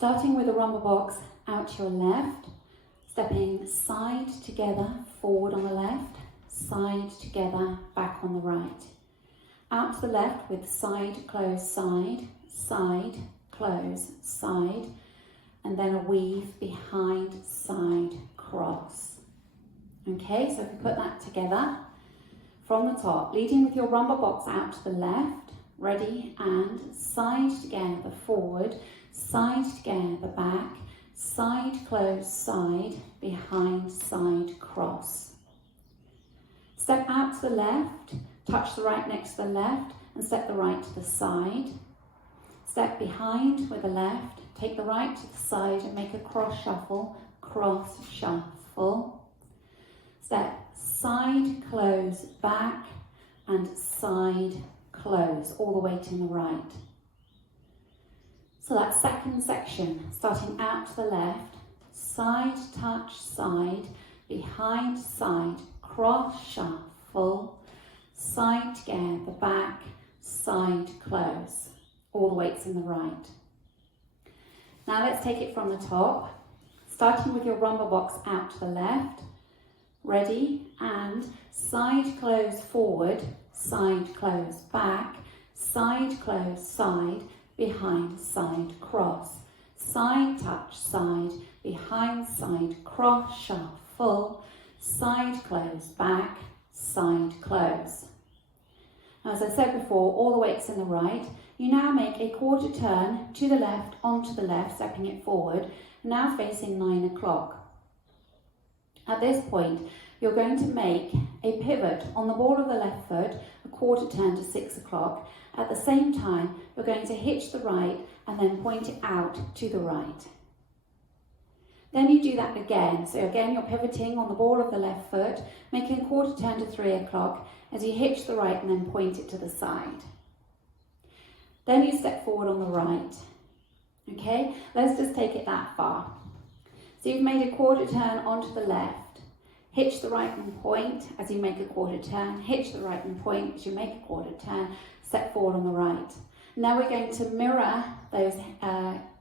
Starting with the rumba box out to your left, stepping side together, forward on the left, side together, back on the right. Out to the left with side, close, side, side, close, side, and then a weave behind, side, cross. Okay, so if we put that together from the top, leading with your rumba box out to the left, ready, and side together, forward, side together, back, side, close, side, behind, side, cross. Step out to the left, touch the right next to the left, and step the right to the side. Step behind with the left, take the right to the side and make a cross shuffle, cross shuffle. Step side, close, back, and side, close, all the way to the right. So that second section, starting out to the left, side, touch, side, behind, side, cross, shuffle, side together, back, side, close, all the weights in the right. Now let's take it from the top, starting with your rumba box out to the left, ready, and side, close, forward, side, close, back, side, close, side, behind, side, cross, side, touch, side, behind, side, cross, shuffle, side, close, back, side, close. Now, as I said before, all the weights in the right. You now make a quarter turn to the left, onto the left, stepping it forward, now facing 9 o'clock. At this point, you're going to make a pivot on the ball of the left foot, a quarter turn to 6 o'clock. At the same time, you're going to hitch the right and then point it out to the right. Then you do that again. So again, you're pivoting on the ball of the left foot, making a quarter turn to 3 o'clock as you hitch the right and then point it to the side. Then you step forward on the right. Okay, let's just take it that far. So you've made a quarter turn onto the left. Hitch the right and point as you make a quarter turn. Hitch the right and point as you make a quarter turn. Step forward on the right. Now we're going to mirror those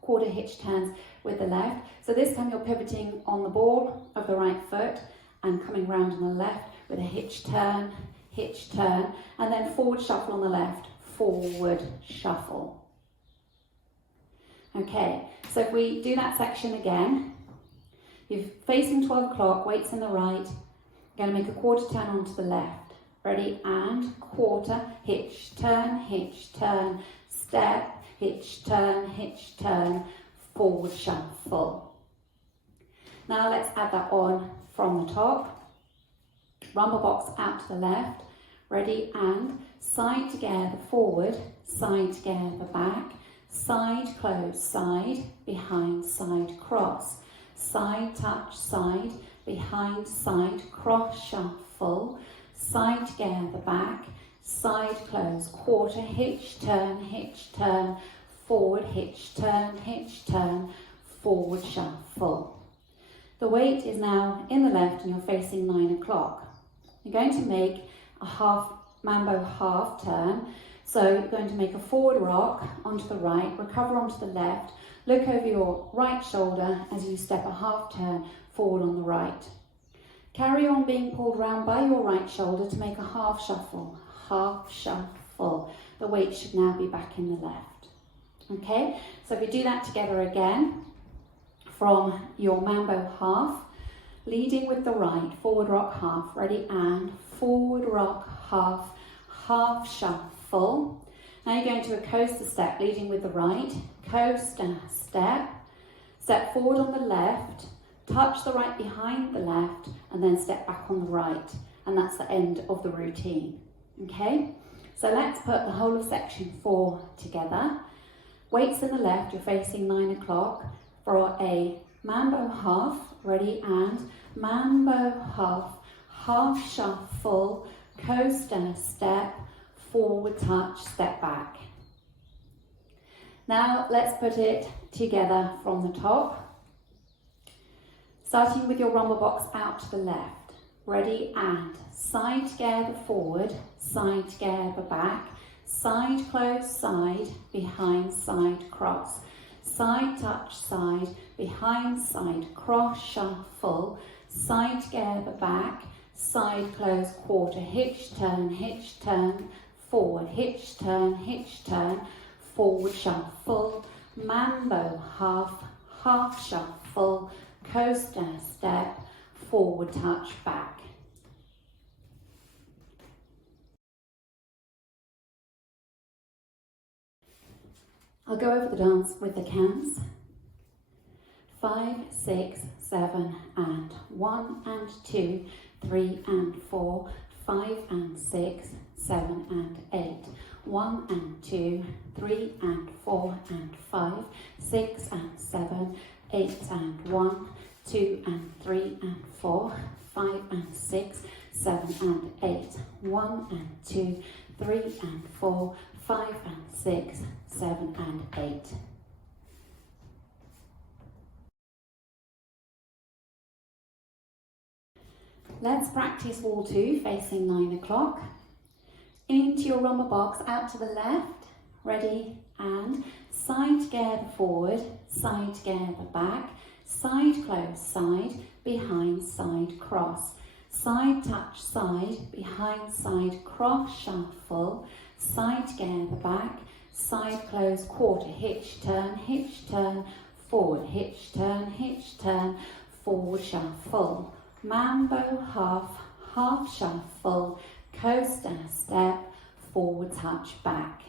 quarter hitch turns with the left. So this time you're pivoting on the ball of the right foot and coming round on the left with a hitch turn, and then forward shuffle on the left, forward shuffle. Okay, so if we do that section again, you're facing 12 o'clock, weights in the right, you're going to make a quarter turn onto the left. Ready, and quarter, hitch, turn, step, hitch, turn, forward shuffle. Now let's add that on from the top. Rumba box out to the left. Ready, and side together, forward, side together, back, side, close, side, behind, side, cross, side, touch, side, behind, side, cross, shuffle, side together, back, side, close, quarter, hitch, turn, forward, hitch, turn, forward shuffle. The weight is now in the left and you're facing 9 o'clock. You're going to make a half mambo half turn. So you're going to make a forward rock onto the right, recover onto the left, look over your right shoulder as you step a half turn forward on the right. Carry on being pulled round by your right shoulder to make a half shuffle. The weight should now be back in the left. Okay, so if we do that together again, from your mambo half, leading with the right, forward rock half, ready, and forward rock half shuffle. Now you're going to a coaster step, leading with the right, coaster step forward on the left, touch the right behind the left, and then step back on the right. And that's the end of the routine. Okay, so let's put the whole of section 4 together. Weights in the left, you're facing 9 o'clock for a mambo half, ready, and mambo half shuffle, coaster step, forward touch, step back. Now let's put it together from the top. Starting with your rumba box out to the left. Ready, and side together forward, side together back, side close, side, behind, side cross, side touch side, behind side cross shuffle, side together back, side close quarter, hitch turn, forward, hitch turn, forward shuffle, mambo, half shuffle, coaster step, forward touch back. I'll go over the dance with the counts. 5, 6, 7 and 1 and 2, 3 and 4, 5 and 6, 7 and 8, 1 and 2, 3 and 4 and 5, 6 and 7, 8 and 1, 2 and 3 and 4, 5 and 6, 7 and 8, 1 and 2, 3 and 4, 5 and 6, 7 and 8. Let's practice wall 2 facing 9 o'clock. Into your rumba box, out to the left, ready, and side together forward, side together back, side close side, behind side cross, side touch side, behind side cross shuffle, side together back, side close quarter, hitch turn, forward, hitch turn, forward shuffle, mambo, half shuffle, coaster step, forward touch back.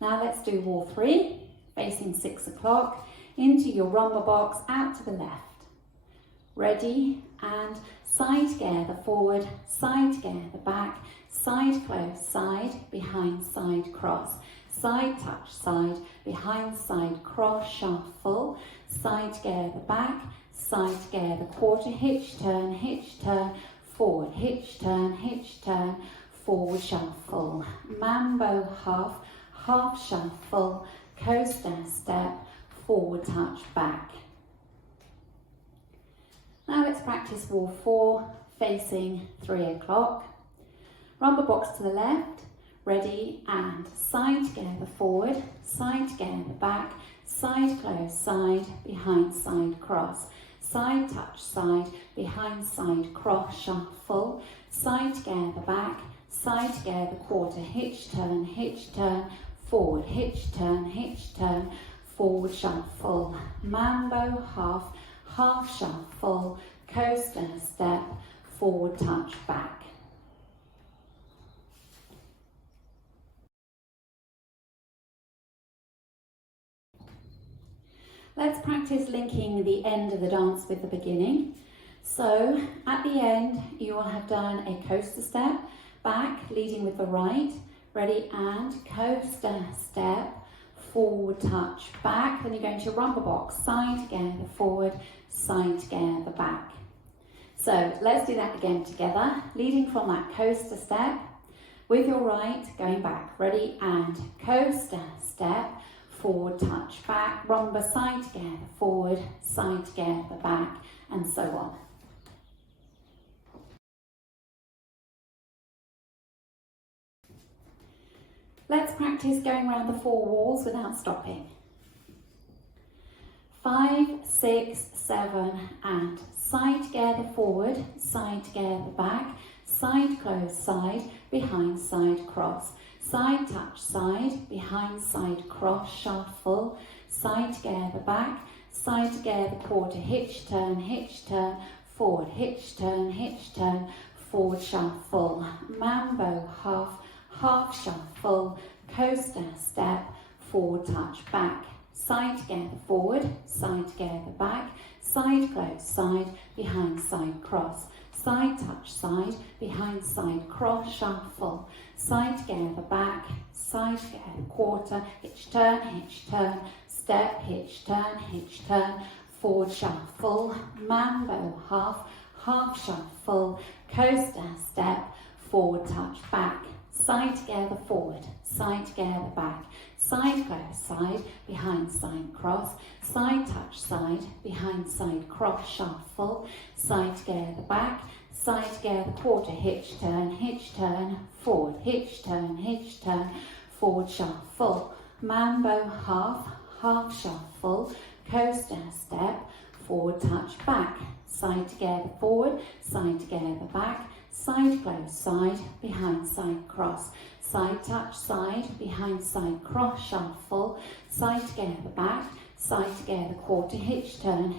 Now let's do wall 3, facing 6 o'clock, into your rumba box, out to the left. Ready, and side together forward, side together back, side close side, behind side cross, side touch side, behind side cross shuffle, side together back, side together quarter, hitch turn, forward, hitch turn, forward shuffle, mambo, half shuffle, coaster step, forward touch back. Now let's practice wall 4, facing 3 o'clock. Rumba box to the left, ready, and side together forward, side together back, side close side, behind side cross, side touch side, behind side cross shuffle, side together back, side together quarter, hitch turn, forward, hitch turn, forward shuffle, mambo, half shuffle, coaster step, forward touch back. Let's practice linking the end of the dance with the beginning. So at the end, you will have done a coaster step, back, leading with the right, ready, and coaster step, forward touch back. Then you're going to rumba box, side together forward, side together back. So let's do that again together, leading from that coaster step, with your right, going back, ready, and coaster step, forward touch back, rumba side together forward, side together back, and so on. Let's practice going around the 4 walls without stopping. 5, 6, 7, and side together forward, side together back, side close side, behind side cross, side touch side, behind side cross shuffle, side together back, side together quarter, hitch turn, forward, hitch turn, forward shuffle, mambo, half shuffle, coaster step, forward touch back, side together forward, side together back, side close side, behind side cross, side touch side, behind side cross shuffle, side together back, side together quarter, hitch turn, step, hitch turn, forward shuffle, mambo, half shuffle, coaster step, forward touch back, side together forward, side together back, side close side, behind side cross, side touch side, behind side cross shuffle, side together back, side together quarter, hitch turn, forward, hitch turn, forward shuffle, mambo half, half shuffle, coaster step, forward touch back, side together forward, side together back, side close side, behind side cross, side touch side, behind side cross shuffle, side together back, side together quarter hitch turn,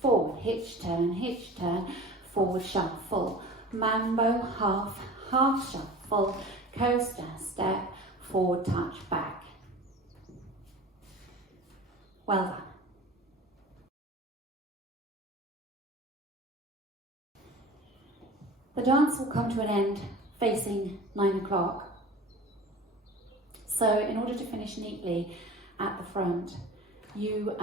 forward hitch turn, forward shuffle, mambo half, half shuffle, coaster step, forward touch back. Well done. The dance will come to an end facing 9 o'clock. So in order to finish neatly at the front, you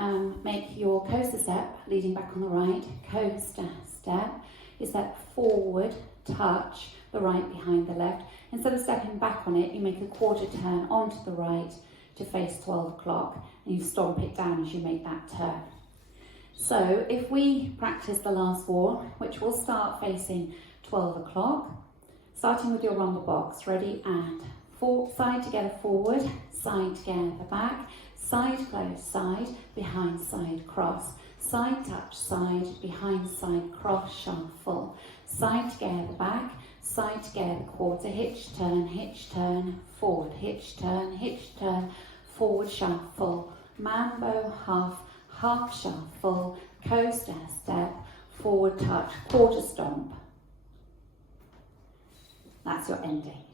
make your coaster step, leading back on the right, coaster step, you step forward, touch the right behind the left. Instead of stepping back on it, you make a quarter turn onto the right to face 12 o'clock, and you stomp it down as you make that turn. So if we practice the last four, which will start facing 12 o'clock, starting with your rumble box, ready, and side together forward, side together back, side close side, behind side cross, side touch side, behind side cross shuffle, side together back, side together quarter hitch turn, forward hitch turn, forward shuffle, mambo half, half shuffle, coaster step, forward touch, quarter stomp. That's your ending.